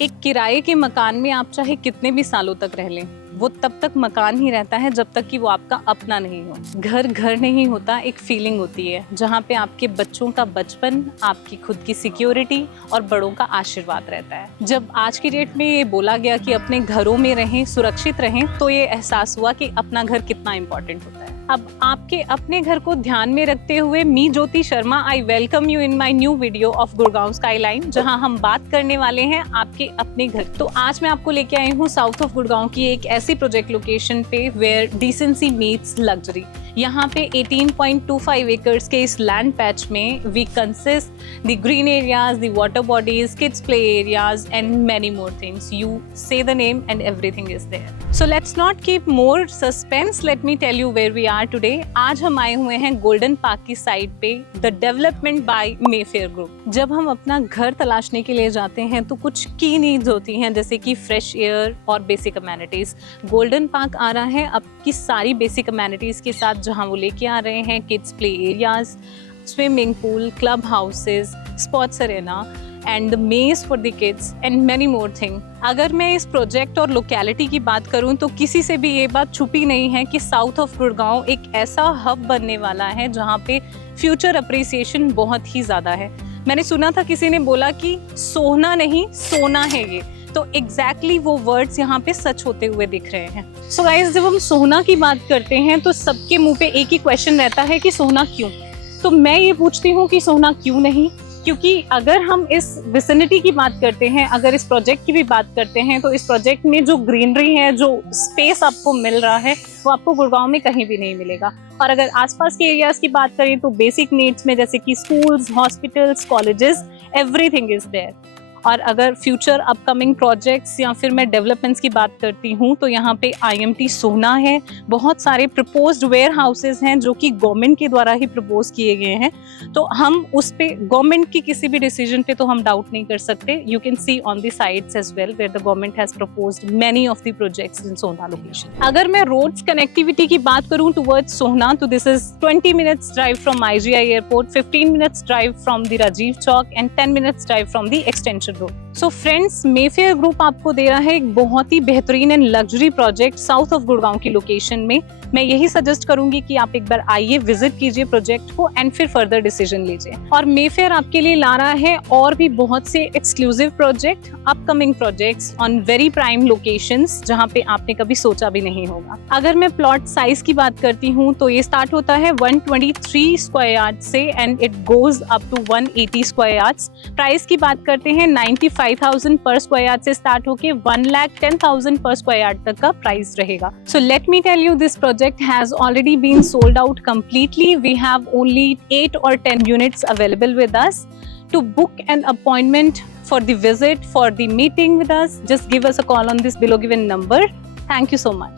एक किराए के मकान में आप चाहे कितने भी सालों तक रह लें, वो तब तक मकान ही रहता है जब तक कि वो आपका अपना नहीं हो। घर नहीं होता, एक फीलिंग होती है जहाँ पे आपके बच्चों का बचपन, आपकी खुद की सिक्योरिटी और बड़ों का आशीर्वाद रहता है। जब आज की डेट में ये बोला गया कि अपने घरों में रहें, सुरक्षित रहें, तो ये एहसास हुआ कि अपना घर कितना इम्पोर्टेंट होता है। अब आपके अपने घर को ध्यान में रखते हुए me Jyoti Sharma I welcome you in my new video of Gurgaon skyline, जहां हम बात करने वाले हैं आपके अपने घर। तो आज मैं आपको लेके आई हूँ साउथ ऑफ गुड़गांव की एक ऐसी प्रोजेक्ट लोकेशन पे वेयर डिसेंसी मीट्स लग्जरी। यहाँ पे 18.25 एकर्स के इस लैंड पैच में we consist the green areas, the water bodies, kids play areas and many more things. You say the name and everything is there. So let's not keep more suspense, let me tell you where we are today. आज हम आए हुए हैं golden park की side पे, the development bye Mayfair group. जब हम अपना घर तलाशने के लिए जाते हैं तो कुछ की नीड्स होती हैं, जैसे कि फ्रेश एयर और बेसिक अमेनिटीज। गोल्डन पार्क आ रहा है आपकी सारी बेसिक अमेनिटीज के साथ, जहां वो लेके आ रहे हैं kids play areas, swimming pool, club houses, sports Arena and the maze for the kids and many more thing। अगर मैं इस प्रोजेक्ट और लोकेलिटी की बात करूं तो किसी से भी ये बात छुपी नहीं है कि साउथ ऑफ गुड़गांव एक ऐसा हब बनने वाला है जहां पे फ्यूचर अप्रिसिएशन बहुत ही ज़्यादा है। मैंने सुना था, किसी ने बोला कि सोना नहीं सोना है ये, तो एग्जैक्टली वो वर्ड्स यहाँ पे सच होते हुए दिख रहे हैं। सो गाइस, जब हम सोना की बात करते हैं तो सबके मुंह पे एक ही क्वेश्चन रहता है कि सोना क्यों। तो मैं ये पूछती हूँ कि सोना क्यों नहीं, क्योंकि अगर हम इस विसिनिटी की बात करते हैं, अगर इस प्रोजेक्ट की भी बात करते हैं, तो इस प्रोजेक्ट में जो ग्रीनरी है, जो स्पेस आपको मिल रहा है, वो आपको गुड़गांव में कहीं भी नहीं मिलेगा। और अगर आसपास के एरियाज की बात करें तो बेसिक नीड्स में जैसे कि schools, hospitals, colleges, everything is there. और अगर फ्यूचर अपकमिंग प्रोजेक्ट्स या फिर मैं डेवलपमेंट्स की बात करती हूँ तो यहाँ पे IMT सोना है, बहुत सारे प्रपोज्ड वेयर हाउसेज हैं जो कि गवर्नमेंट के द्वारा ही प्रपोज किए गए हैं। तो हम उस पे गवर्नमेंट की किसी भी डिसीजन पे तो हम डाउट नहीं कर सकते। You can see on the sites as well where the government has proposed many of the projects in Sohna location. अगर मैं रोड्स कनेक्टिविटी की बात करूँ टुवर्ड्स सोना, तो this is 20 minutes drive from IGI airport, 15 minutes drive from the Rajiv Chowk and 10 minutes drive from the extension road. So friends, Mayfair group आपको दे रहा है एक बहुत ही बेहतरीन and luxury project south of Gurgaon की लोकेशन में। मैं यही सजेस्ट करूंगी कि आप एक बार आइए, विजिट कीजिए प्रोजेक्ट को एंड फिर फर्दर डिसीजन लीजिए। और मेफेयर आपके लिए ला रहा है और भी बहुत से exclusive project, upcoming projects on very prime locations, जहां पे आपने कभी सोचा भी नहीं होगा। अगर मैं प्लॉट साइज की बात करती हूँ तो ये स्टार्ट होता है 123 स्क्वायर यार्ड से and it goes up to 180 square yards. Price की बात करते हैं 95,000 पर स्क्वायर यार्ड से स्टार्ट होके 1,10,000 पर स्क्वायर यार्ड तक का प्राइस रहेगा। So let me tell you, this project has already been sold out completely. We have only 8 or 10 units available with us. To book an appointment for the visit, for the meeting with us, just give us a call on this below given number. Thank you so much.